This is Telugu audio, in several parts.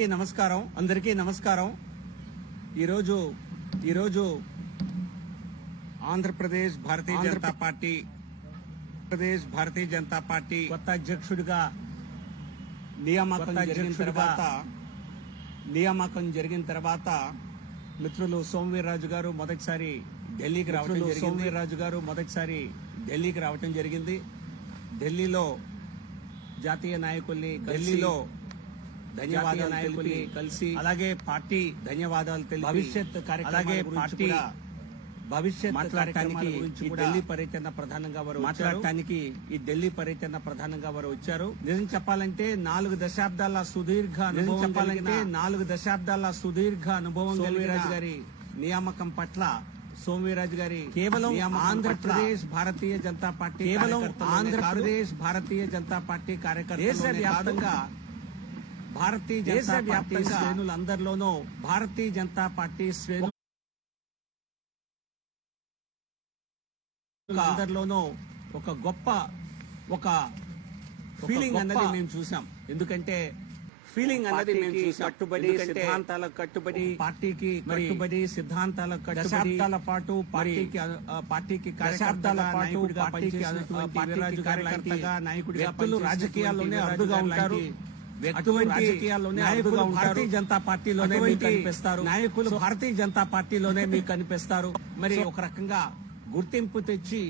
అందరికీ నమస్కారం ఈరోజు ఆంధ్రప్రదేశ్ భారతీయ జనతా పార్టీ కొత్త అధ్యక్షుడిగా నియామకం జరిగిన తర్వాత మిత్రులు సోమవీర్రాజు గారు మొదటిసారి ఢిల్లీకి రావడం జరిగింది. ఢిల్లీలో జాతీయ నాయకుల్ని ధన్యవాదాలు కలిసి అలాగే పార్టీ ధన్యవాదాలు తెలిపి భవిష్యత్ మాట్లాడటానికి ఈ ఢిల్లీ పర్యటన ప్రధానంగా వారు వచ్చారు. నిజం చెప్పాలంటే 4 దశాబ్దాల సుదీర్ఘ అనుభవం సోమవీర్రాజు గారి నియామకం పట్ల సోమవీర్రాజు గారి కేవలం ఆంధ్రప్రదేశ్ భారతీయ జనతా పార్టీ కార్యకర్తలు దేశవ్యాప్తంగా భారతీయ జనతా పార్టీ శ్రేణులందరిలోనూ భారతీయ జనతా పార్టీ అందరిలోనూ ఒక గొప్ప ఫీలింగ్ అన్నది మేము చూసాం. ఎందుకంటే కట్టుబడి సిద్ధాంతాలకు కట్టుబడి పార్టీకి కట్టుబడి సిద్ధాంతాలకు దశాబ్దాల పాటు పార్టీకి కార్యకర్తగా నాయకుడిగా రాజకీయాల్లోనే అరుదుగా ఉంటారు. భారతీయ జనతా పార్టీలోనే మీకు కనిపిస్తారు. మరి ఒక రకంగా గుర్తింపు తెచ్చి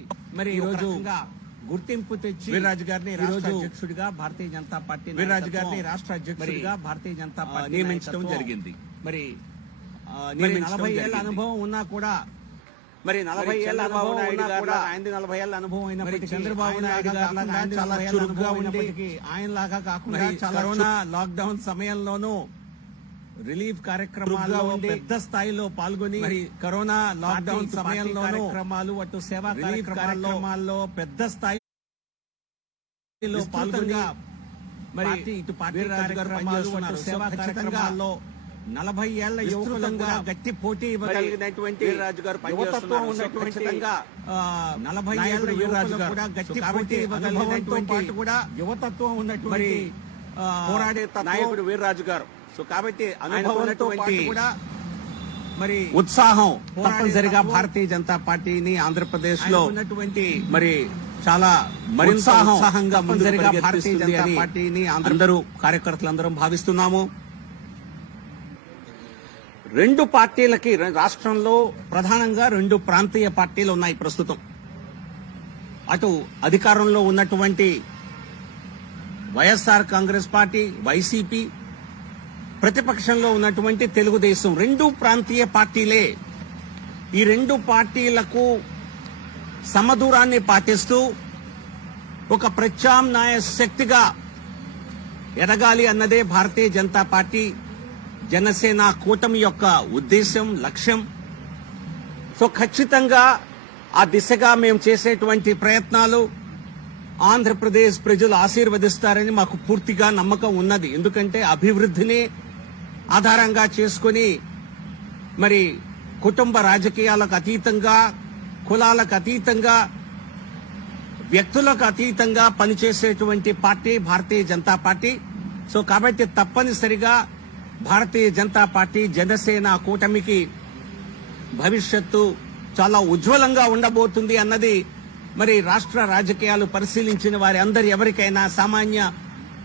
వీర్రాజు గారిని రాష్ట్ర అధ్యక్షుడిగా భారతీయ జనతా పార్టీ నియమించడం జరిగింది. మరి 40 ఏళ్ల అనుభవం ఉన్నా కూడా అనుభవం అయినప్పటికీ చంద్రబాబు నాయుడు గారు చాలా చురుగ్గా ఉన్నప్పటికీ ఆయనలాగా కాకుండా కరోనా లాక్డౌన్ సమయంలోనూ రిలీఫ్ కార్యక్రమాల్లో పెద్ద స్థాయిలో పాల్గొని కరోనా లాక్డౌన్ సమయంలో కార్యక్రమాలు అటు సేవా కార్యక్రమాల్లో పెద్ద స్థాయిలో పాల్గొని మరి ఇటు పార్టీ కార్యక్రమాలు అటు సేవా కార్యక్రమాల్లో 40 ఏళ్ల యువకులంగా గట్టి పోటీ ఇవ్వగలిగినటువంటి యువతత్వం ఉన్నటువంటి 40 ఏళ్ల యువకులు కూడా గట్టి పోటీ ఇవ్వగలిగినటువంటి కూడా యువతత్వం ఉన్నటువంటి పోరాడే నాయకుడు వీర్రాజు గారు. సో కాబట్టి అనుభవంతో కూడా మరి ఉత్సాహం తప్పనిసరిగా భారతీయ జనతా పార్టీని ఆంధ్రప్రదేశ్ లో ఉన్నటువంటి మరి చాలా మరింత ఉత్సాహంగా ముందుగా భారతీయ జనతా పార్టీని అందరూ కార్యకర్తలందరం భావిస్తున్నాము. 2 పార్టీలకి రాష్ట్రంలో ప్రధానంగా 2 ప్రాంతీయ పార్టీలు ఉన్నాయి ప్రస్తుతం. అటు అధికారంలో ఉన్నటువంటి వైఎస్ఆర్ కాంగ్రెస్ పార్టీ వైసీపీ, ప్రతిపక్షంలో ఉన్నటువంటి తెలుగుదేశం 2 ప్రాంతీయ పార్టీలే. ఈ 2 పార్టీలకు సమదూరాన్ని పాటిస్తూ ఒక ప్రత్యామ్నాయ శక్తిగా ఎదగాలి అన్నదే భారతీయ జనతా పార్టీ జనసేన కూటమి యొక్క ఉద్దేశం, లక్ష్యం. సో ఖచ్చితంగా ఆ దిశగా మేము చేసేటువంటి ప్రయత్నాలు ఆంధ్రప్రదేశ్ ప్రజలు ఆశీర్వదిస్తారని మాకు పూర్తిగా నమ్మకం ఉన్నది. ఎందుకంటే అభివృద్ధిని ఆధారంగా చేసుకుని మరి కుటుంబ రాజకీయాలకు అతీతంగా, కులాలకు అతీతంగా, వ్యక్తులకు అతీతంగా పనిచేసేటువంటి party Bharatiya Janata party. So కాబట్టి తప్పనిసరిగా భారతీయ జనతా పార్టీ జనసేన కూటమికి భవిష్యత్తు చాలా ఉజ్వలంగా ఉండబోతుంది అన్నది మరి రాష్ట్ర రాజకీయాలు పరిశీలించిన వారి అందరి ఎవరికైనా సామాన్య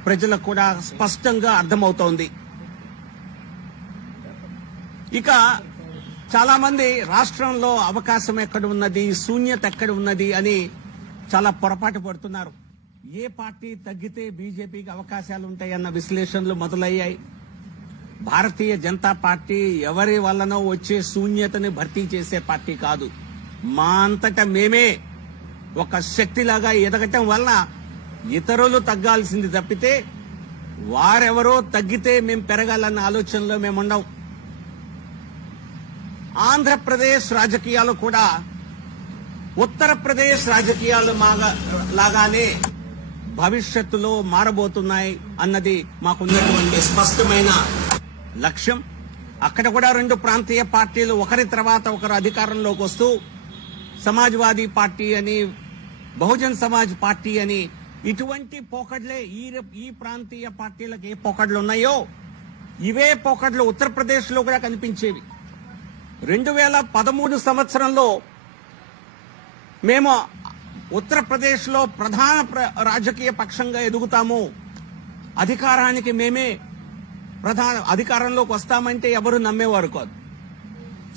ప్రజలకు కూడా స్పష్టంగా అర్థమవుతోంది. ఇక చాలా మంది రాష్ట్రంలో అవకాశం ఎక్కడ ఉన్నది, శూన్యత ఎక్కడ ఉన్నది అని చాలా పొరపాటు పడుతున్నారు. ఏ పార్టీ తగ్గితే బీజేపీకి అవకాశాలు ఉంటాయన్న విశ్లేషణలు మొదలయ్యాయి. భారతీయ జనతా పార్టీ ఎవరి వల్లనో వచ్చే శూన్యతని భర్తీ చేసే పార్టీ కాదు. మా అంతటా మేమే ఒక శక్తిలాగా ఎదగటం వల్ల ఇతరులు తగ్గాల్సింది తప్పితే వారెవరో తగ్గితే మేము పెరగాలన్న ఆలోచనలో మేముండం. ఆంధ్రప్రదేశ్ రాజకీయాలు కూడా ఉత్తరప్రదేశ్ రాజకీయాలు లాగానే భవిష్యత్తులో మారబోతున్నాయి అన్నది మాకున్నటువంటి స్పష్టమైన లక్ష్యం. అక్కడ కూడా 2 ప్రాంతీయ పార్టీలు ఒకరి తర్వాత ఒకరు అధికారంలోకి వస్తూ సమాజ్వాదీ పార్టీ అని, బహుజన్ సమాజ్ పార్టీ అని ఇటువంటి పోకడ్లే ఈ ప్రాంతీయ పార్టీలకు ఏ పోకడ్లు ఉన్నాయో ఇవే పోకడ్లు ఉత్తరప్రదేశ్ లో కూడా కనిపించేవి. 2013 సంవత్సరంలో మేము ఉత్తరప్రదేశ్ లో ప్రధాన రాజకీయ పక్షంగా ఎదుగుతాము, అధికారానికి మేమే అధికారంలోకి వస్తామంటే ఎవరు నమ్మేవారు కాదు.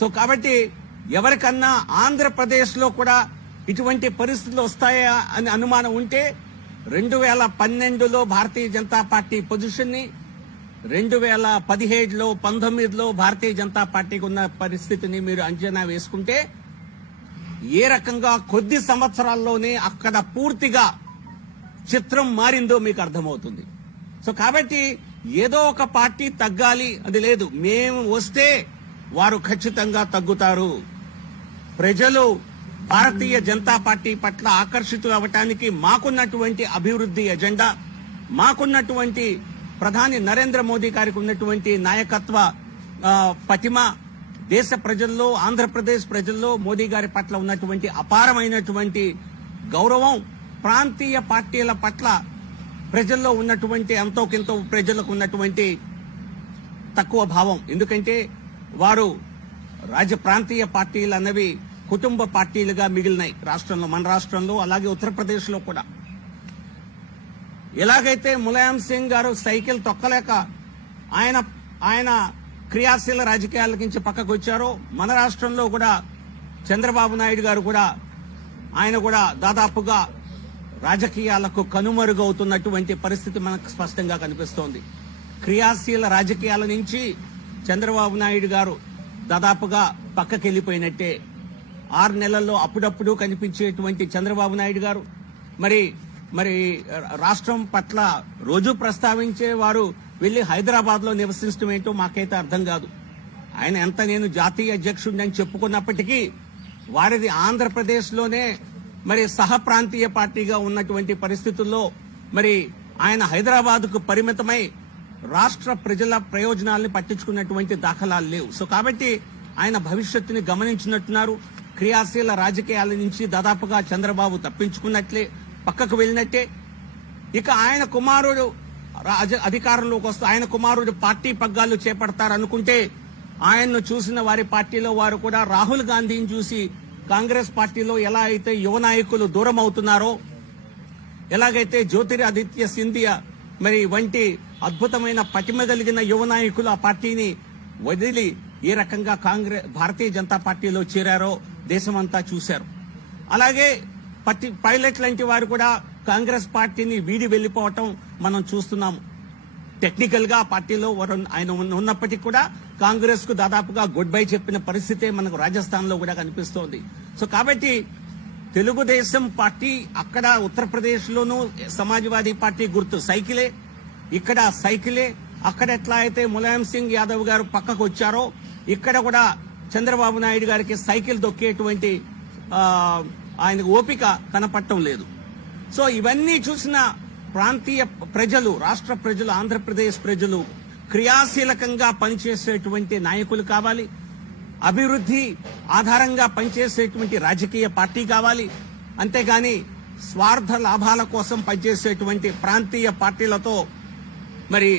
సో కాబట్టి ఎవరికన్నా ఆంధ్రప్రదేశ్ లో కూడా ఇటువంటి పరిస్థితులు వస్తాయా అని అనుమానం ఉంటే 2012లో భారతీయ జనతా పార్టీ పొజిషన్ ని 2017లో 19లో భారతీయ జనతా పార్టీకి ఉన్న పరిస్థితిని మీరు అంచనా వేసుకుంటే ఏ రకంగా కొద్ది సంవత్సరాల్లోనే అక్కడ పూర్తిగా చిత్రం మారిందో మీకు అర్థమవుతుంది. సో కాబట్టి ఏదో ఒక పార్టీ తగ్గాలి అది లేదు, మేము వస్తే వారు ఖచ్చితంగా తగ్గుతారు. ప్రజలు భారతీయ జనతా పార్టీ పట్ల ఆకర్షితులు అవ్వటానికి మాకున్నటువంటి అభివృద్ధి ఎజెండా, మాకున్నటువంటి ప్రధాని నరేంద్ర మోదీ గారికి ఉన్నటువంటి నాయకత్వ పటిమ, దేశ ప్రజల్లో ఆంధ్రప్రదేశ్ ప్రజల్లో మోదీ గారి పట్ల ఉన్నటువంటి అపారమైనటువంటి గౌరవం, ప్రాంతీయ పార్టీల పట్ల ప్రజల్లో ఉన్నటువంటి ఎంతో కింతో ప్రజలకు ఉన్నటువంటి తక్కువ భావం. ఎందుకంటే వారు ప్రాంతీయ పార్టీలు అన్నవి కుటుంబ పార్టీలుగా మిగిలినాయి రాష్ట్రంలో, మన రాష్ట్రంలో, అలాగే ఉత్తరప్రదేశ్ లో కూడా. ఎలాగైతే ములాయం సింగ్ గారు సైకిల్ తొక్కలేక ఆయన క్రియాశీల రాజకీయాల నుంచి పక్కకు వచ్చారో, మన రాష్ట్రంలో కూడా చంద్రబాబు నాయుడు గారు కూడా ఆయన కూడా దాదాపుగా రాజకీయాలకు కనుమరుగవుతున్నటువంటి పరిస్థితి మనకు స్పష్టంగా కనిపిస్తోంది. క్రియాశీల రాజకీయాల నుంచి చంద్రబాబు నాయుడు గారు దాదాపుగా పక్కకెళ్లిపోయినట్టే. 6 నెలల్లో అప్పుడప్పుడు కనిపించేటువంటి చంద్రబాబు నాయుడు గారు మరి రాష్ట్రం పట్ల రోజు ప్రస్తావించే వారు వెళ్లి హైదరాబాద్ లో నివసించడం ఏంటో మాకైతే అర్థం కాదు. ఆయన ఎంత నేను జాతీయ అధ్యక్షుడిని చెప్పుకున్నప్పటికీ వారిది ఆంధ్రప్రదేశ్ లోనే మరి సహ ప్రాంతీయ పార్టీగా ఉన్నటువంటి పరిస్థితుల్లో మరి ఆయన హైదరాబాద్ కు పరిమితమై రాష్ట్ర ప్రజల ప్రయోజనాలను పట్టించుకున్నటువంటి దాఖలాలు లేవు. సో కాబట్టి ఆయన భవిష్యత్తుని గమనించినట్టున్నారు. క్రియాశీల రాజకీయాల నుంచి దాదాపుగా చంద్రబాబు తప్పించుకున్నట్లే, పక్కకు వెళ్ళినట్టే. ఇక ఆయన కుమారుడు అధికారంలోకి వస్తే ఆయన కుమారుడు పార్టీ పగ్గాలు చేపడతారనుకుంటే ఆయన్ను చూసిన వారి పార్టీలో వారు కూడా రాహుల్ గాంధీని చూసి కాంగ్రెస్ పార్టీలో ఎలా అయితే యువ నాయకులు దూరం అవుతున్నారో, ఎలాగైతే జ్యోతిరాదిత్య సింధియా మరి వంటి అద్భుతమైన పటిమ కలిగిన యువ నాయకులు ఆ పార్టీని వదిలి ఏ రకంగా భారతీయ జనతా పార్టీలో చేరారో దేశమంతా చూశారు. అలాగే పైలట్ లాంటి వారు కూడా కాంగ్రెస్ పార్టీని వీడి వెళ్లిపోవటం మనం చూస్తున్నాము. టెక్నికల్ గా పార్టీలో ఆయన ఉన్నప్పటికీ కూడా కాంగ్రెస్ కు దాదాపుగా గుడ్ బై చెప్పిన పరిస్థితే మనకు రాజస్థాన్ లో కూడా కనిపిస్తోంది. సో కాబట్టి తెలుగుదేశం పార్టీ అక్కడ ఉత్తరప్రదేశ్ లోనూ సమాజ్వాదీ పార్టీ గుర్తు సైకిలే, ఇక్కడ సైకిలే. అక్కడ ఎట్లా అయితే ములాయం సింగ్ యాదవ్ గారు పక్కకు వచ్చారో ఇక్కడ కూడా చంద్రబాబు నాయుడు గారికి సైకిల్ దొక్కేటువంటి ఆయనకు ఓపిక కనపడటం లేదు. సో ఇవన్నీ చూసిన ప్రాంతీయ ప్రజలు, రాష్ట్ర ప్రజలు, ఆంధ్రప్రదేశ్ ప్రజలు క్రియాశీలకంగా పనిచేసేటువంటి నాయకులు కావాలి, అభివృద్ధి ఆధారంగా పనిచేసేటువంటి రాజకీయ పార్టీ కావాలి. అంతేగాని స్వార్థ లాభాల కోసం పనిచేసేటువంటి ప్రాంతీయ పార్టీలతో మరి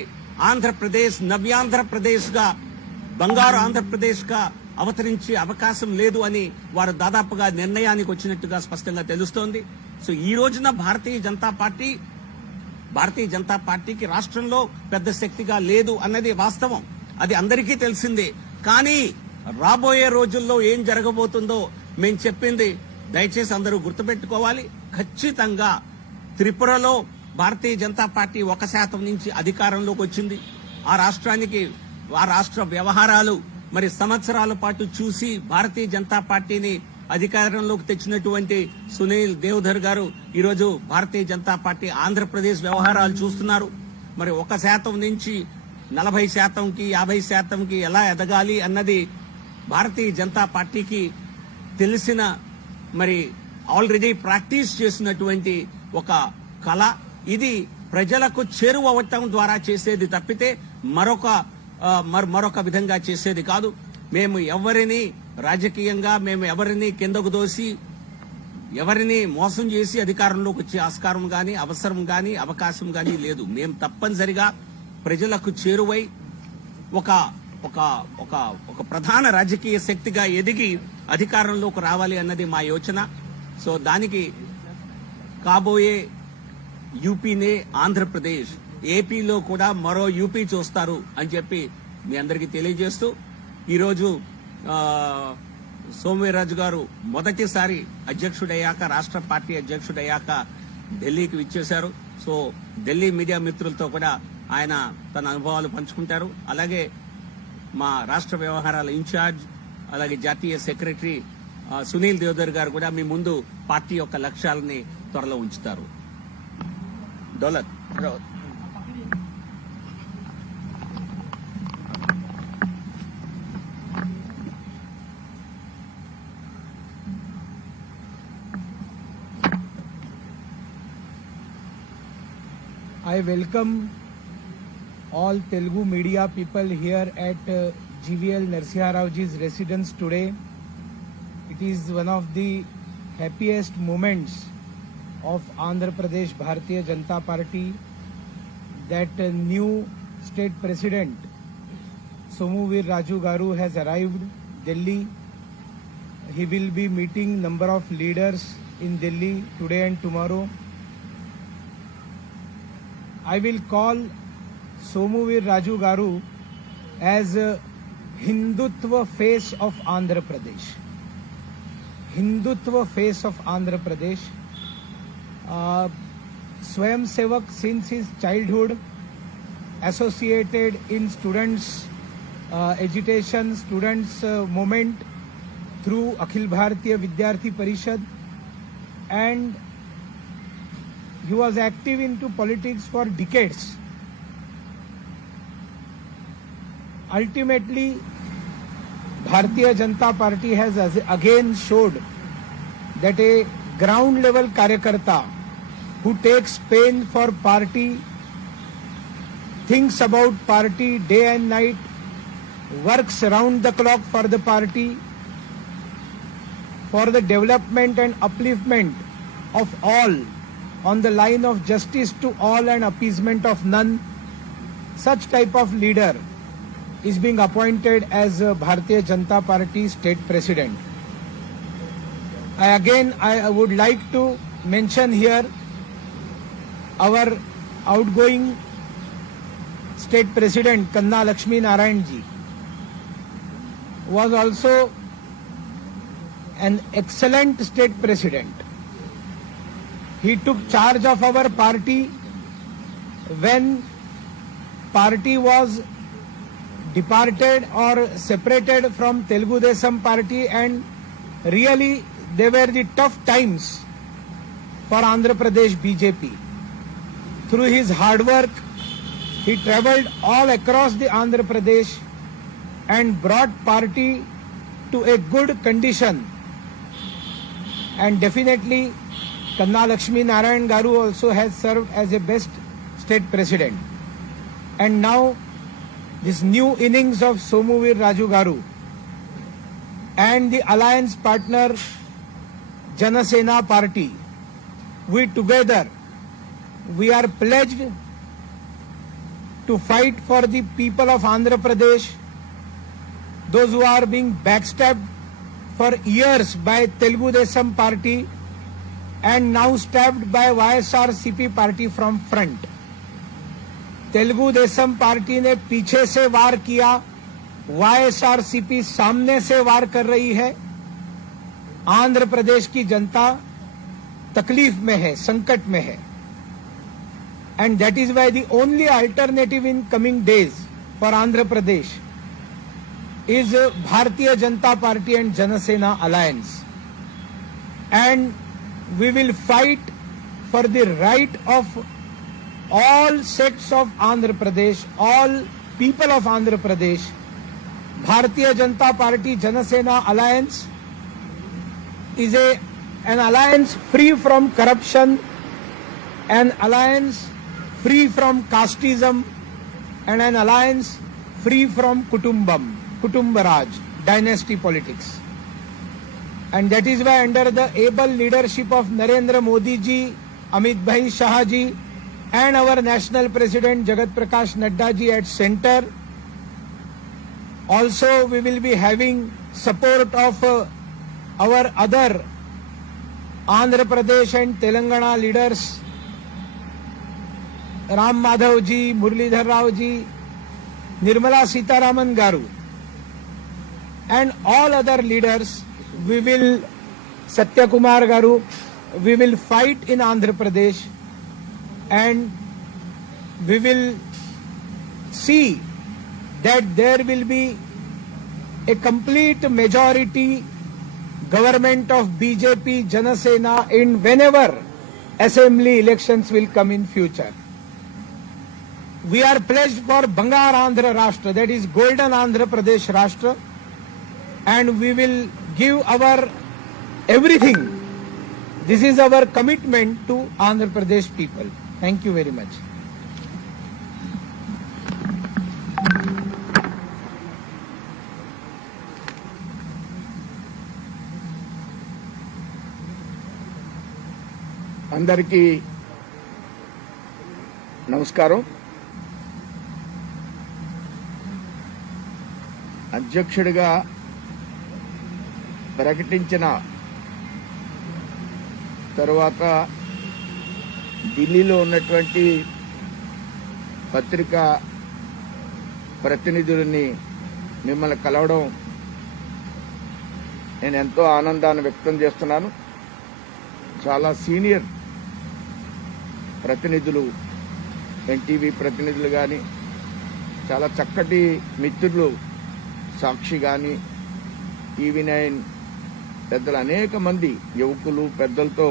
ఆంధ్రప్రదేశ్ నవ్యాంధ్రప్రదేశ్ గా, బంగారు ఆంధ్రప్రదేశ్ గా అవతరించే అవకాశం లేదు అని వారు దాదాపుగా నిర్ణయానికి వచ్చినట్టుగా స్పష్టంగా తెలుస్తోంది. సో ఈ రోజున భారతీయ జనతా పార్టీకి రాష్ట్రంలో పెద్ద శక్తిగా లేదు అన్నది వాస్తవం, అది అందరికీ తెలిసిందే. కానీ రాబోయే రోజుల్లో ఏం జరగబోతుందో మేము చెప్పింది దయచేసి అందరూ గుర్తుపెట్టుకోవాలి. ఖచ్చితంగా త్రిపురలో భారతీయ జనతా పార్టీ 1% నుంచి అధికారంలోకి వచ్చింది. ఆ రాష్ట్ర వ్యవహారాలు మరి సంవత్సరాల పాటు చూసి భారతీయ జనతా పార్టీని అధికారంలోకి తెచ్చినటువంటి సునీల్ దేవ్ధర్ గారు ఈరోజు భారతీయ జనతా పార్టీ ఆంధ్రప్రదేశ్ వ్యవహారాలు చూస్తున్నారు. మరి 1% నుంచి 40%కి 50%కి ఎలా ఎదగాలి అన్నది భారతీయ జనతా పార్టీకి తెలిసిన, మరి ఆల్రెడీ ప్రాక్టీస్ చేసినటువంటి ఒక కళ. ఇది ప్రజలకు చేరువవటం ద్వారా చేసేది తప్పితే మరొక విధంగా చేసేది కాదు. మేము ఎవరిని రాజకీయంగా కిందకు దోసి ఎవరిని మోసం చేసి అధికారంలోకి వచ్చే ఆస్కారం గాని, అవసరం గాని, అవకాశం గాని లేదు. మేము తప్పనిసరిగా ప్రజలకు చేరువై ఒక ఒక ఒక ఒక ప్రధాన రాజకీయ శక్తిగా ఎదిగి అధికారంలోకి రావాలి అన్నది మా యోచన. సో దానికి కాబోయే యూపీనే ఆంధ్రప్రదేశ్, ఏపీలో కూడా మరో యూపీ చూస్తారు అని చెప్పి మీ అందరికీ తెలియజేస్తూ ఈరోజు సోమవీర్రాజు గారు మొదటిసారి అధ్యక్షుడయ్యాక, రాష్ట్ర పార్టీ అధ్యక్షుడయ్యాక ఢిల్లీకి విచ్చేశారు. సో ఢిల్లీ మీడియా మిత్రులతో కూడా ఆయన తన అనుభవాలు పంచుకుంటారు. అలాగే మా రాష్ట్ర వ్యవహారాల ఇన్ఛార్జ్, అలాగే జాతీయ సెక్రటరీ సునీల్ దేవదర్ గారు కూడా మీ ముందు పార్టీ యొక్క లక్ష్యాలని త్వరలో ఉంచుతారు. Daulat I welcome all Telugu media people here at GVL Narsimha Rao ji's residence today. It is one of the happiest moments of Andhra Pradesh Bharatiya Janata Party that new state president Somuvir Raju Garu has arrived Delhi. He will be meeting number of leaders in Delhi today and tomorrow. I will call Somuvir Raju Garu as Hindutva face of Andhra Pradesh. Hindutva face of Andhra Pradesh. Swayam Sevak since his childhood, associated in students agitation, students movement through Akhil Bharatiya Vidyarthi Parishad, and he was active into politics for decades. Ultimately, Bharatiya Janata Party has again showed that a ground level karyakarta who takes pain for party, thinks about party day and night, works round the clock for the party, for the development and upliftment of all, on the line of justice to all and appeasement of none. Such type of leader is being appointed as Bharatiya Janata Party state president. I would like to mention here our outgoing state president Kanna Lakshmi Narayan ji was also an excellent state president. He took charge of our party when party was departed or separated from Telugu Desam Party, and really they were the tough times for Andhra Pradesh BJP. Through his hard work, he travelled all across the Andhra Pradesh and brought party to a good condition. And definitely Kanna Lakshmi Narayan Garu also has served as a best state president. And now this new innings of Somuvir Raju Garu and the alliance partner Janasena Party, we together, we are pledged to fight for the people of Andhra Pradesh, those who are being backstabbed for years by Telugu Desam Party and now stabbed by YSRCP party from front. Telugu Desam party ने पीछे से वार किया, YSRCP सामने से वार कर रही है. आंध्र प्रदेश की जनता तकलीफ में है, संकट में है. And that is why the only alternative in coming days for Andhra Pradesh is Bharatiya Janata Party and Janasena Alliance. And we will fight for the right of all sects of Andhra Pradesh, all people of Andhra Pradesh. Bharatiya Janata Party Janasena Alliance is an alliance free from corruption, an alliance free from casteism, and an alliance free from Kutumbaraj, dynasty politics. And that is why under the able leadership of Narendra Modi ji, Amit Bhai Shah ji, and our national president Jagat Prakash Nadda ji at center, Also, we will be having support of our other Andhra Pradesh and Telangana leaders, Ram Madhav ji, Muralidhar Rao ji, Nirmala Sitharaman Garu, and all other leaders. We will, Satya Kumar Garu, we will fight in Andhra Pradesh, and we will see that there will be a complete majority government of BJP Janasena in whenever assembly elections will come in future. We are pledged for Bangar Andhra Rashtra, that is Golden Andhra Pradesh Rashtra, and we will give our everything. This is our commitment to Andhra Pradesh people. Thank you very much. అందరికీ నమస్కారం. అధ్యక్షుడిగా ప్రకటించిన తరువాత ఢిల్లీలో ఉన్నటువంటి పత్రికా ప్రతినిధులని మిమ్మల్ని కలవడం నేను ఎంతో ఆనందాన్ని వ్యక్తం చేస్తున్నాను. చాలా సీనియర్ ప్రతినిధులు, ఎన్టీవీ ప్రతినిధులు కానీ, చాలా చక్కటి మిత్రులు, సాక్షి కానీ, టీవీ9 పెద్దలు, అనేక మంది యువకులు పెద్దలతో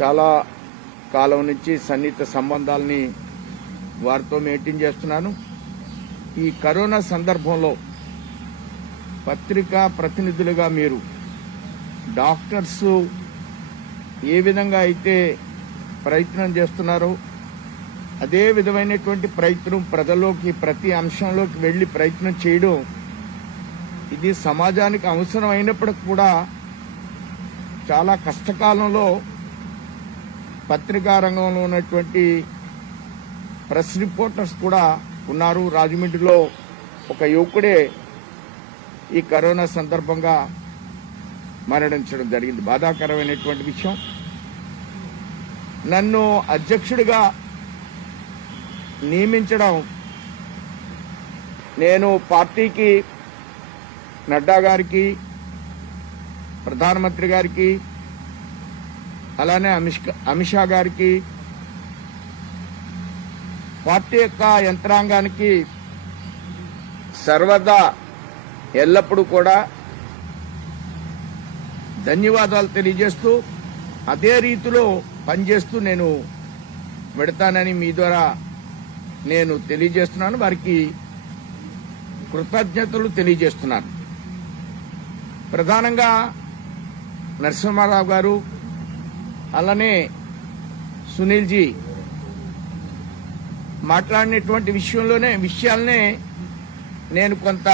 చాలా కాలం నుంచి సన్నిహిత సంబంధాలని వారితో మెయింటైన్ చేస్తున్నాను. ఈ కరోనా సందర్భంలో పత్రికా ప్రతినిధులుగా మీరు డాక్టర్స్ ఏ విధంగా అయితే ప్రయత్నం చేస్తున్నారో అదే విధమైనటువంటి ప్రయత్నం ప్రజల్లోకి, ప్రతి అంశంలోకి వెళ్లి ప్రయత్నం చేయడం, ఇది సమాజానికి అవసరం అయినప్పటికీ కూడా చాలా కష్టకాలంలో పత్రికా రంగంలో ఉన్నటువంటి ప్రెస్ రిపోర్టర్స్ కూడా ఉన్నారు. రాజమండ్రిలో ఒక యువకుడే ఈ కరోనా సందర్భంగా మరణించడం జరిగింది. బాధాకరమైనటువంటి విషయం. నన్ను అధ్యక్షుడిగా నియమించడం, నేను పార్టీకి, నడ్డా గారికి, ప్రధానమంత్రి గారికి, అలానే అమిత్ షా గారికి, పార్టీ యొక్క యంత్రాంగానికి సర్వదా ఎల్లప్పుడూ కూడా ధన్యవాదాలు తెలియజేస్తూ, అదే రీతిలో పనిచేస్తూ నేను పెడతానని మీ ద్వారా నేను తెలియజేస్తున్నాను. వారికి కృతజ్ఞతలు తెలియజేస్తున్నాను. ప్రధానంగా నరసింహారావు గారు, అలానే సునీల్ జీ మాట్లాడినటువంటి విషయాలనే నేను కొంత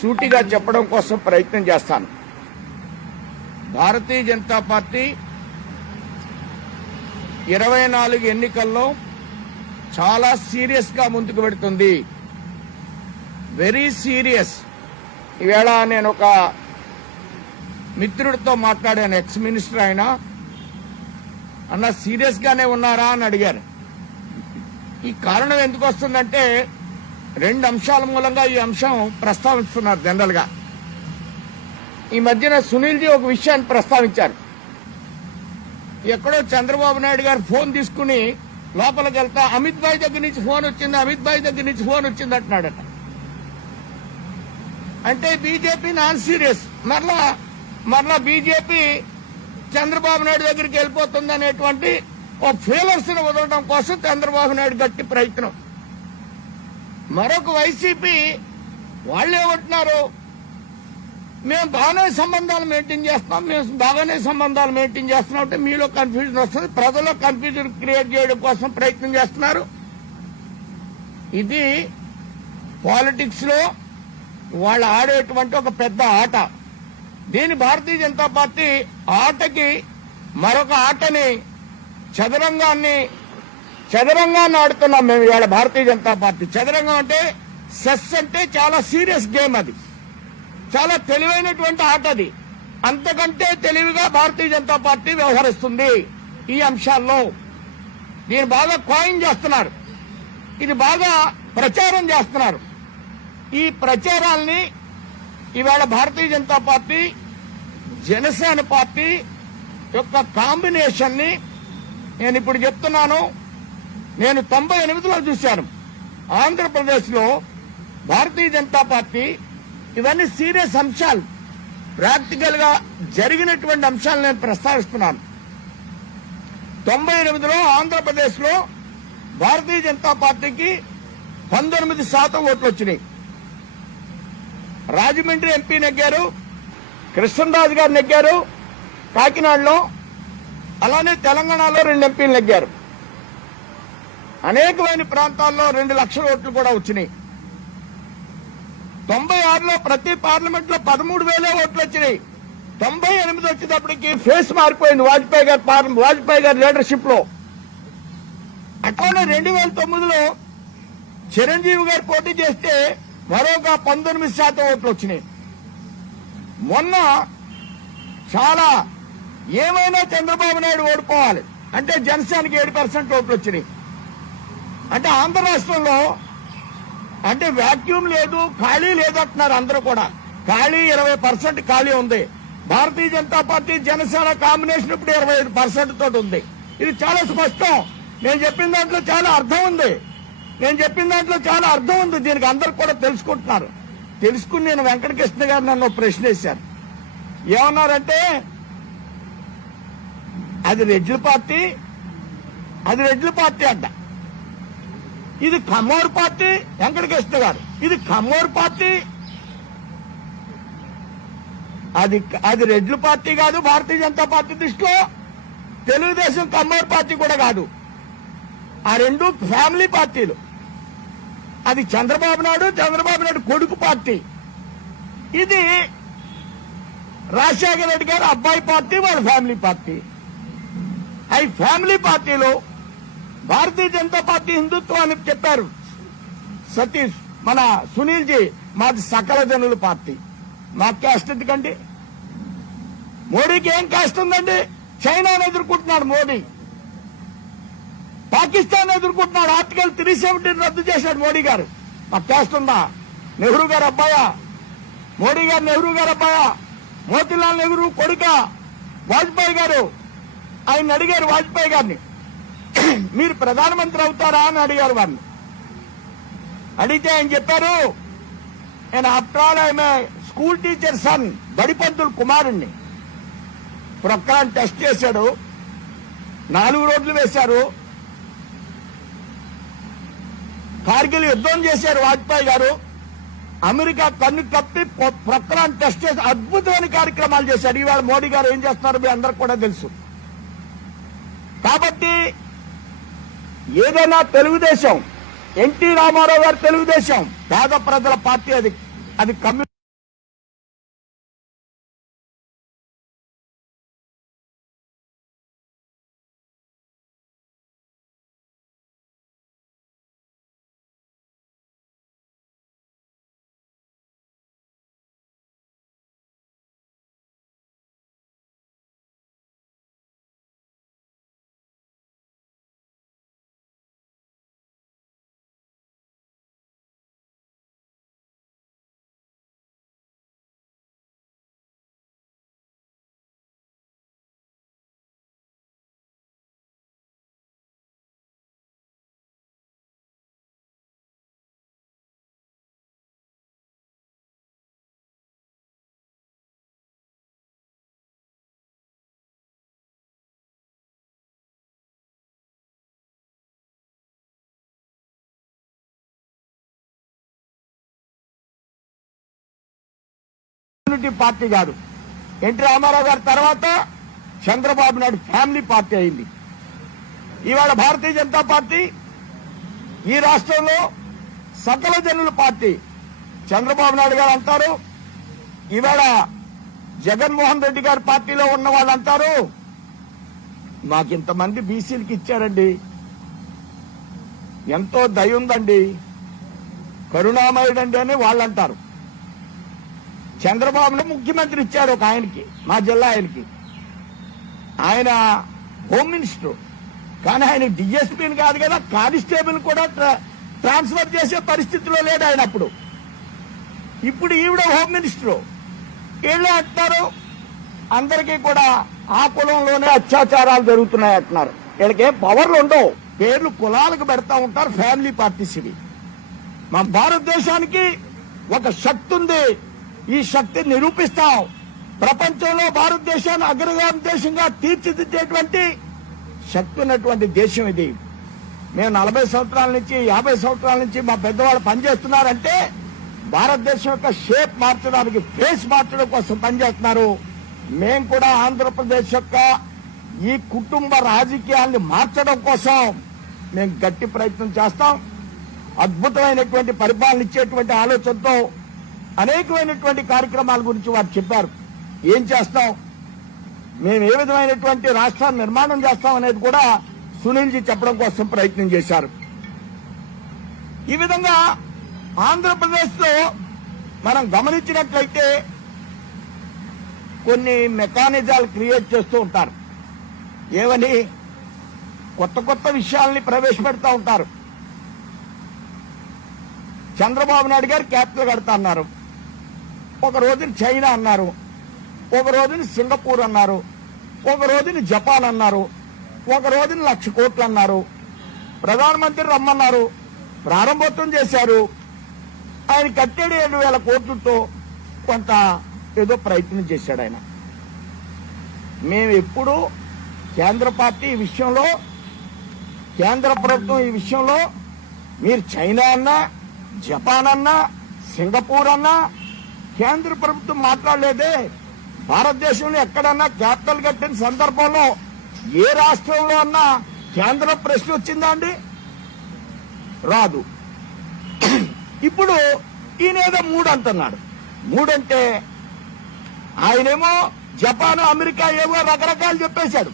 సూటిగా చెప్పడం కోసం ప్రయత్నం చేస్తాను. భారతీయ జనతా పార్టీ 24 ఎన్నికల్లో చాలా సీరియస్ గా ముందుకు పెడుతుంది. Very serious. ఈవేళ నేను ఒక మిత్రుడితో మాట్లాడాను, ఎక్స్ మినిస్టర్ ఆయన. అన్న సీరియస్ గానే ఉన్నారా అని అడిగారు. ఈ కారణం ఎందుకు వస్తుందంటే 2 అంశాల మూలంగా ఈ అంశం ప్రస్తావిస్తున్నారు జనరల్ గా. ఈ మధ్యన సునీల్ జీ ఒక విషయాన్ని ప్రస్తావించారు. ఎక్కడో చంద్రబాబు నాయుడు గారు ఫోన్ తీసుకుని లోపలికి వెళ్తా అమిత్ భాయ్ దగ్గర నుంచి ఫోన్ వచ్చింది, అమిత్ భాయ్ దగ్గర నుంచి ఫోన్ వచ్చింది అంటున్నాడట. అంటే బీజేపీ నాన్ సీరియస్. మరలా బీజేపీ చంద్రబాబు నాయుడు దగ్గరికి వెళ్ళిపోతుంది అనేటువంటి ఓ ఫీలర్స్ ని వదలడం కోసం చంద్రబాబు నాయుడు గట్టి ప్రయత్నం. మరొక వైసీపీ వాళ్ళు ఏమంటున్నారు, మేము బాగానే సంబంధాలు మెయింటైన్ చేస్తున్నాం అంటే మీలో కన్ఫ్యూజన్ వస్తుంది, ప్రజల్లో కన్ఫ్యూజన్ క్రియేట్ చేయడం కోసం ప్రయత్నం చేస్తున్నారు. ఇది పాలిటిక్స్ లో వాళ్ళు ఆడేటువంటి ఒక పెద్ద ఆట. దీని భారతీయ జనతా పార్టీ ఆటకి మరొక ఆటని, చదరంగాన్ని ఆడుతున్నాం మేము ఇవాళ. భారతీయ జనతా పార్టీ చదరంగం అంటే సెస్ అంటే చాలా సీరియస్ గేమ్, అది చాలా తెలివైనటువంటి ఆట. అది అంతకంటే తెలివిగా భారతీయ జనతా పార్టీ వ్యవహరిస్తుంది ఈ అంశాల్లో. దీన్ని బాగా కాయిన్ చేస్తున్నారు, ఇది బాగా ప్రచారం చేస్తున్నారు. ఈ ప్రచారాల్ని ఇవాళ భారతీయ జనతా పార్టీ జనసేన పార్టీ యొక్క కాంబినేషన్ ని నేను ఇప్పుడు చెప్తున్నాను. నేను 98లో చూశాను ఆంధ్రప్రదేశ్ లో భారతీయ జనతా పార్టీ. ఇవన్నీ సీరియస్ అంశాలు, ప్రాక్టికల్ గా జరిగినటువంటి అంశాలు నేను ప్రస్తావిస్తున్నాను. 98లో ఆంధ్రప్రదేశ్ లో భారతీయ జనతా పార్టీకి 19% ఓట్లు వచ్చినాయి. రాజమండ్రి ఎంపీ నెగ్గారు, కృష్ణరాజు గారు నెగ్గారు కాకినాడలో, అలానే తెలంగాణలో 2 ఎంపీలు నెగ్గారు. అనేకమైన ప్రాంతాల్లో 2 లక్షల ఓట్లు కూడా వచ్చినాయి. 96లో ప్రతి పార్లమెంట్ లో 13,000 ఓట్లు వచ్చినాయి. 98 వచ్చేటప్పటికి ఫేస్ మారిపోయింది వాజ్పేయి గారి లీడర్షిప్ లో. అట్లానే 2009లో చిరంజీవి గారు పోటీ చేస్తే మరొక 19% ఓట్లు వచ్చినాయి. మొన్న చాలా ఏమైనా చంద్రబాబు నాయుడు ఓడిపోవాలి అంటే జనసేనకి 7% ఓట్లు వచ్చినాయి. అంటే ఆంధ్ర రాష్ట్రంలో అంటే వాక్యూమ్ లేదు, ఖాళీ లేదు అంటున్నారు అందరూ కూడా. ఖాళీ 20% ఖాళీ ఉంది. భారతీయ జనతా పార్టీ జనసేన కాంబినేషన్ ఇప్పుడు 25% తోటి ఉంది. ఇది చాలా స్పష్టం. నేను చెప్పిన దాంట్లో చాలా అర్థం ఉంది. దీనికి అందరూ కూడా తెలుసుకుంటున్నారు. తెలుసుకుని నేను వెంకటకృష్ణ గారు నన్ను ప్రశ్న వేశారు. ఏమన్నారంటే అది రెడ్ల పార్టీ అంట, ఇది కమ్మోరు పార్టీ. వెంకటకృష్ణ గారు ఇది కమ్మోరు పార్టీ, అది రెడ్ల పార్టీ కాదు భారతీయ జనతా పార్టీ దృష్టిలో. తెలుగుదేశం కమ్మోరు పార్టీ కూడా కాదు. ఆ 2 ఫ్యామిలీ పార్టీలు. అది చంద్రబాబు నాయుడు కొడుకు పార్టీ. ఇది రాజశేఖర రెడ్డి గారు అబ్బాయి పార్టీ, వాళ్ళ ఫ్యామిలీ పార్టీ. ఈ ఫ్యామిలీ పార్టీలో భారతీయ జనతా పార్టీ హిందుత్వాన్ని చెప్పారు సతీష్, మన సునీల్ జీ, మాది సకల జనుల పార్టీ. మా క్యాస్ట్ ఎందుకండి? మోడీకి ఏం క్యాస్ట్ ఉందండి? చైనాను ఎదుర్కొంటున్నాడు మోడీ, పాకిస్తాన్ ఎదుర్కొంటున్నాడు. ఆర్టికల్ 370 రద్దు చేశాడు మోడీ గారు. మా క్యాస్ట్ ఉందా? నెహ్రూ గారు అబ్బాయా? మోడీ గారు నెహ్రూ గారు అబ్బాయా? మోతీలాల్ నెహ్రూ కొడుక? వాజ్పేయి గారు ఆయన అడిగారు వాజ్పేయి గారిని, మీరు ప్రధానమంత్రి అవుతారా అని అడిగారు వారిని. అడిగితే ఆయన చెప్పారు, నేను ఆఫ్టర్ ఆల్ ఆమె స్కూల్ టీచర్ సన్, బడిపంతుల కుమారుణ్ణి. ప్రొక్రాన్ టెస్ట్ చేశాడు, 4 రోడ్లు వేశారు, కార్గిల్ యుద్ధం చేశారు వాజ్పేయి గారు. అమెరికా కన్ను కప్పి ప్రొక్రాన్ టెస్ట్ చేసి అద్భుతమైన కార్యక్రమాలు చేశాడు. ఇవాళ మోడీ గారు ఏం చేస్తున్నారో మీ అందరికి కూడా తెలుసు. కాబట్టి ఏదైనా తెలుగుదేశం, ఎన్టీ రామారావు గారు తెలుగుదేశం పేద ప్రజల పార్టీ, అది కమ్యూనిస్ట్ పార్టీ కాదు. ఎన్టీ రామారావు గారి తర్వాత చంద్రబాబు నాయుడు ఫ్యామిలీ పార్టీ అయింది. ఇవాళ భారతీయ జనతా పార్టీ ఈ రాష్ట్రంలో సకల జనుల పార్టీ. చంద్రబాబు నాయుడు గారు అంటారు, ఇవాళ జగన్మోహన్ రెడ్డి గారి పార్టీలో ఉన్న వాళ్ళు అంటారు, మాకింతమంది బీసీలకు ఇచ్చారండి, ఎంతో దయ ఉందండి, కరుణామయుడు అంటేనే వాళ్ళు అంటారు. చంద్రబాబును ముఖ్యమంత్రి ఇచ్చారు ఒక ఆయనకి, మా జిల్లా ఆయనకి. ఆయన హోమ్ మినిస్టర్, కానీ ఆయన డిఎస్పీని కాదు కదా, కానిస్టేబుల్ కూడా ట్రాన్స్ఫర్ చేసే పరిస్థితిలో లేడు ఆయన అప్పుడు. ఇప్పుడు ఈవిడ హోమ్ మినిస్టర్. వీళ్ళు అంటున్నారు అందరికీ కూడా ఆ కులంలోనే అత్యాచారాలు జరుగుతున్నాయి అంటున్నారు. వీళ్ళకి పవర్లు ఉండవు, పేర్లు కులాలకు పెడతా ఉంటారు, ఫ్యామిలీ పార్టీస్ ఇవి. మా భారతదేశానికి ఒక శక్తి ఉంది, ఈ శక్తిని నిరూపిస్తాం. ప్రపంచంలో భారతదేశాన్ని అగ్రగామి దేశంగా తీర్చిదిద్దేటువంటి శక్తి ఉన్నటువంటి దేశం ఇది. మేము 40 సంవత్సరాల నుంచి 50 సంవత్సరాల నుంచి మా పెద్దవాళ్ళు పనిచేస్తున్నారంటే భారతదేశం యొక్క షేప్ మార్చడానికి, ఫేస్ మార్చడం కోసం పనిచేస్తున్నారు. మేము కూడా ఆంధ్రప్రదేశ్ యొక్క ఈ కుటుంబ రాజకీయాల్ని మార్చడం కోసం మేము గట్టి ప్రయత్నం చేస్తాం. అద్భుతమైనటువంటి పరిపాలన ఇచ్చేటువంటి ఆలోచనతో అనేకమైనటువంటి కార్యక్రమాల గురించి వారు చెప్పారు. ఏం చేస్తాం, మేము ఏ విధమైనటువంటి రాష్ట్రాన్ని నిర్మాణం చేస్తాం అనేది కూడా సునీల్ జీ చెప్పడం కోసం ప్రయత్నం చేశారు. ఈ విధంగా ఆంధ్రప్రదేశ్ లో మనం గమనించినట్లయితే కొన్ని మెకానిజాలు క్రియేట్ చేస్తూ ఉంటారు. ఏవని కొత్త కొత్త విషయాల్ని ప్రవేశపెడతా ఉంటారు. చంద్రబాబు నాయుడు గారు క్యాపిటల్ కడతా అన్నారు, ఒక రోజున చైనా అన్నారు, ఒక రోజున సింగపూర్ అన్నారు, ఒక రోజున జపాన్ అన్నారు, ఒక రోజున 1,00,000 కోట్లు అన్నారు. ప్రధానమంత్రి రమ్మన్నారు, ప్రారంభోత్సవం చేశారు. ఆయన కట్టేడు 7,000 కోట్లతో కొంత ఏదో ప్రయత్నం చేశాడు ఆయన. మేము ఎప్పుడు కేంద్ర పార్టీ ఈ విషయంలో, కేంద్ర ప్రభుత్వం ఈ విషయంలో మీరు చైనా అన్నా, జపాన్ అన్నా, సింగపూర్ అన్నా కేంద్ర ప్రభుత్వం మాట్లాడలేదే. భారతదేశంలో ఎక్కడన్నా క్యాపిటల్ కట్టిన సందర్భంలో ఏ రాష్ట్రంలో అన్నా కేంద్ర ప్రశ్న వచ్చిందా అండి? రాదు. ఇప్పుడు ఈయనేదో 3 అంటున్నాడు. 3 అంటే ఆయనేమో జపాన్, అమెరికా ఏవో రకరకాలు చెప్పేశాడు.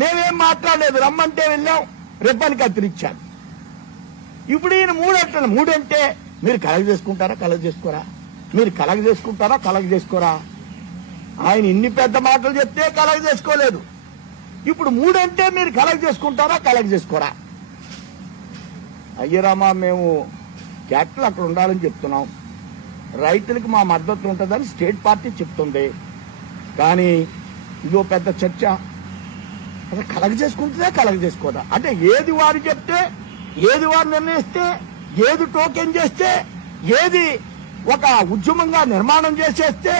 మేమేం మాట్లాడలేదు, రమ్మంటే వెళ్ళాం, రిబ్బన్ కత్తిరించాడు. ఇప్పుడు ఈయన 3 అంటున్నాడు. 3 అంటే మీరు కలగ చేసుకుంటారా, కలగ చేసుకోరా? మీరు కలగ చేసుకుంటారా, కలగ చేసుకోరా? ఆయన ఇన్ని పెద్ద మాటలు చెప్తే కలగ చేసుకోలేదు. ఇప్పుడు 3 అంటే మీరు కలెక్ట్ చేసుకుంటారా, కలెక్ట్ చేసుకోరా? అయ్యరామా, మేము క్యాపిటల్ అక్కడ ఉండాలని చెప్తున్నాం, రైతులకు మా మద్దతు ఉంటుందని స్టేట్ పార్టీ చెప్తుంది. కానీ ఇదో పెద్ద చర్చ. అసలు కలెక్ట్ చేసుకుంటుందా, కలెక్ట్ చేసుకోదా? అంటే ఏది వారు చెప్తే, ఏది వారు నిర్ణయిస్తే, ఏది టోకెన్ చేస్తే, ఏది ఒక ఉద్యమంగా నిర్మాణం చేసేస్తే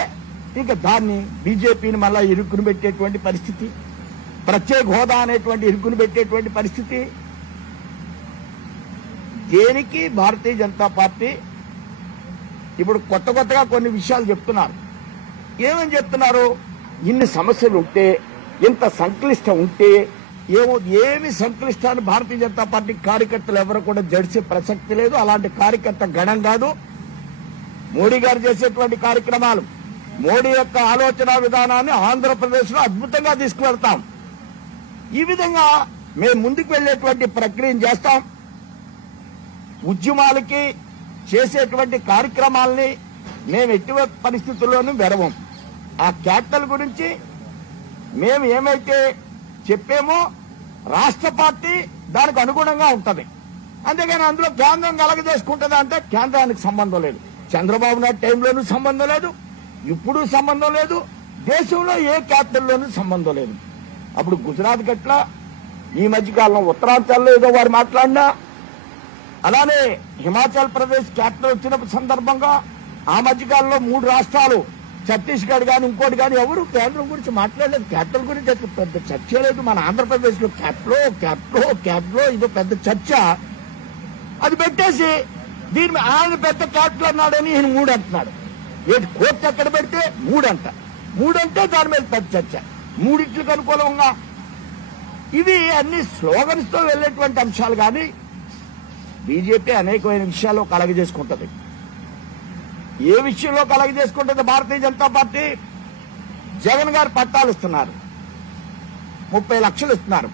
ఇక దాన్ని బీజేపీని మళ్ళా ఇరుక్కుని పెట్టేటువంటి పరిస్థితి, ప్రత్యేక హోదా అనేటువంటి ఇరుకుని పెట్టేటువంటి పరిస్థితి. దేనికి భారతీయ జనతా పార్టీ ఇప్పుడు కొత్త కొత్తగా కొన్ని విషయాలు చెప్తున్నారు. ఏమని చెప్తున్నారు? ఇన్ని సమస్యలు ఉంటే, ఇంత సంక్లిష్టం ఉంటే, ఏమి సంక్లిష్టాన్ని భారతీయ జనతా పార్టీ కార్యకర్తలు ఎవరు కూడా జడిసే ప్రసక్తి లేదు. అలాంటి కార్యకర్త గణం కాదు. మోడీ గారు చేసేటువంటి కార్యక్రమాలు, మోడీ యొక్క ఆలోచన విధానాన్ని ఆంధ్రప్రదేశ్ లో అద్భుతంగా తీసుకువెళ్తాం. ఈ విధంగా మేము ముందుకు వెళ్లేటువంటి ప్రక్రియను చేస్తాం. ఉద్యమాలకి చేసేటువంటి కార్యక్రమాలని మేము ఎట్టి పరిస్థితుల్లోనూ వెరవం. ఆ క్యాపిటల్ గురించి మేము ఏమైతే చెప్పామో రాష్ట్ర పార్టీ దానికి అనుగుణంగా ఉంటది. అంతేగాని అందులో కేంద్రం కలగజేసుకుంటుందా అంటే కేంద్రానికి సంబంధం లేదు. చంద్రబాబు నాయుడు టైంలోనూ సంబంధం లేదు, ఇప్పుడు సంబంధం లేదు, దేశంలో ఏ క్యాపిటల్లోనూ సంబంధం లేదు. అప్పుడు గుజరాత్ గట్ల, ఈ మధ్యకాలంలో ఉత్తరాంచల్లో ఏదో వారు మాట్లాడినా, అలానే హిమాచల్ ప్రదేశ్ క్యాపిటల్ వచ్చిన సందర్భంగా ఆ మధ్యకాలంలో 3 రాష్ట్రాలు, ఛత్తీస్గఢ్ కానీ ఇంకోటి కానీ ఎవరు కేంద్రం గురించి మాట్లాడలేదు. క్యాపిటల్ గురించి అసలు పెద్ద చర్చ లేదు. మన ఆంధ్రప్రదేశ్ లో క్యాపిటల్ ఇదో పెద్ద చర్చ. అది పెట్టేసి దీని ఆయన పెద్ద క్యాపిటల్ అన్నాడని ఈయన 3 అంటున్నాడు. ఏంటి కోర్టు ఎక్కడ పెడితే 3 అంట. 3 అంటే దాని మీద పెద్ద చర్చ. 3కి అనుకూలంగా ఇవి అన్ని స్లోగన్స్ తో వెళ్లేటువంటి అంశాలు. కానీ బీజేపీ అనేకమైన విషయాల్లో కలగజేసుకుంటది. ఏ విషయంలో కలగజేసుకుంటుంది భారతీయ జనతా పార్టీ? జగన్ గారు పట్టాలు ఇస్తున్నారు, 30 లక్షలు ఇస్తున్నారు,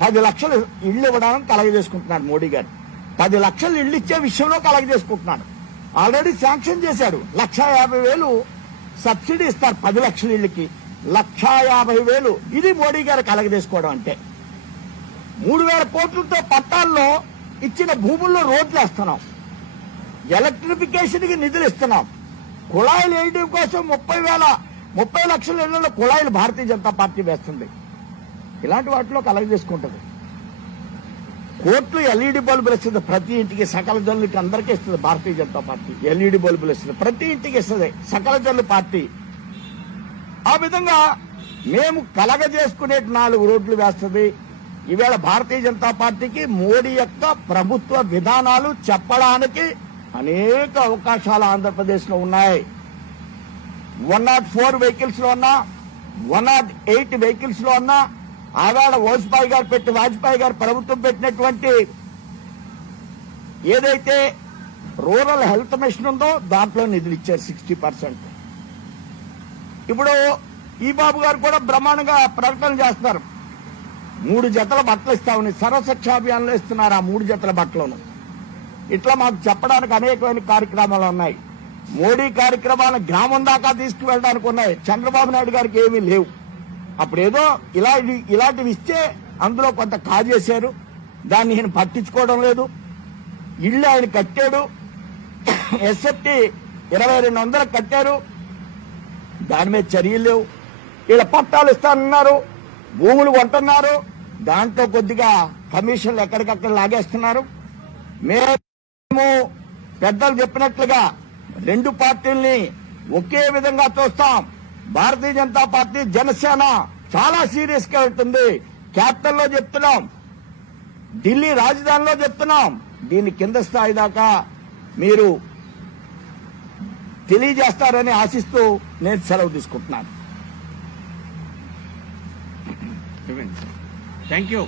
10 లక్షలు ఇళ్లు ఇవ్వడానికి కలగజేసుకుంటున్నారు మోడీ గారు. 10 లక్షలు ఇళ్ళు ఇచ్చే విషయంలో కలగజేసుకుంటున్నాడు. ఆల్రెడీ శాంక్షన్ చేశాడు. 1,50,000 సబ్సిడీ ఇస్తారు 10 లక్షల ఇళ్ళకి. 1,50,000 ఇది మోడీ గారు కలగజేసుకోవడం అంటే. 3,000 కోట్లతో పట్టాల్లో ఇచ్చిన భూముల్లో రోడ్లు వేస్తున్నాం, ఎలక్ట్రిఫికేషన్ కి నిధులు ఇస్తున్నాం, కుళాయిలు వేయడం కోసం 30 లక్షల ఇళ్లలో కుళాయిలు భారతీయ జనతా పార్టీ వేస్తుంది. ఇలాంటి వాటిలో కలగజేసుకుంటుంది. కోర్టు ఎల్ఈడి బల్బులు ఇస్తుంది ప్రతి ఇంటికి, సకల జనులకి అందరికీ ఇస్తుంది భారతీయ జనతా పార్టీ. ఎల్ఈడి బల్బులు ఇస్తుంది ప్రతి ఇంటికి ఇస్తుంది సకల జనుల పార్టీ. ఆ విధంగా మేము కలగజేసుకునే 4 రోడ్లు వేస్తుంది. ఈవేళ భారతీయ జనతా పార్టీకి మోడీ యొక్క ప్రభుత్వ విధానాలు చెప్పడానికి అనేక అవకాశాలు ఆంధ్రప్రదేశ్ లో ఉన్నాయి. 104 వెహికల్స్ లో ఉన్నా, 108 వెహికల్స్ లో ఉన్నా, ఆవేళ వాజ్పేయి గారు ప్రభుత్వం పెట్టినటువంటి ఏదైతే రూరల్ హెల్త్ మిషన్ ఉందో దాంట్లో నిధులు ఇచ్చారు 60%. ఇప్పుడు ఈ బాబు గారు కూడా బ్రహ్మాండంగా ప్రకటన చేస్తున్నారు. 3 జతల బట్టలు ఇస్తామని సర్వశిక్షాభియాన్లో ఇస్తున్నారు. ఆ 3 జతల బట్టలను ఇట్లా మాకు చెప్పడానికి అనేకమైన కార్యక్రమాలు ఉన్నాయి. మోడీ కార్యక్రమాలను గ్రామం దాకా తీసుకువెళ్ళడానికి ఉన్నాయి. చంద్రబాబు నాయుడు గారికి ఏమీ లేవు. అప్పుడేదో ఇలాంటివి ఇస్తే అందులో కొంత కాజేశారు. దాన్ని ఈయన పట్టించుకోవడం లేదు. ఇళ్ళు ఆయన కట్టాడు, ఎస్ఎఫ్టీ 2200 కట్టారు, దాని మీద చర్యలు లేవు. ఇలా పట్టాలు ఇస్తానన్నారు, భూములు కొంటున్నారు, దాంట్లో కొద్దిగా కమిషన్లు ఎక్కడికక్కడ లాగేస్తున్నారు. మేము పెద్దలు చెప్పినట్లుగా 2 పార్టీల్ని ఒకే విధంగా చూస్తాం. భారతీయ జనతా పార్టీ, జనసేన చాలా సీరియస్ గా ఉంటుంది. క్యాపిటల్ లో చెప్తున్నాం, ఢిల్లీ రాజధానిలో చెప్తున్నాం. దీన్ని కింద స్థాయి దాకా మీరు తెలియజేస్తారని ఆశిస్తూ నేను సెలవు తీసుకుంటున్నాను. Thank you.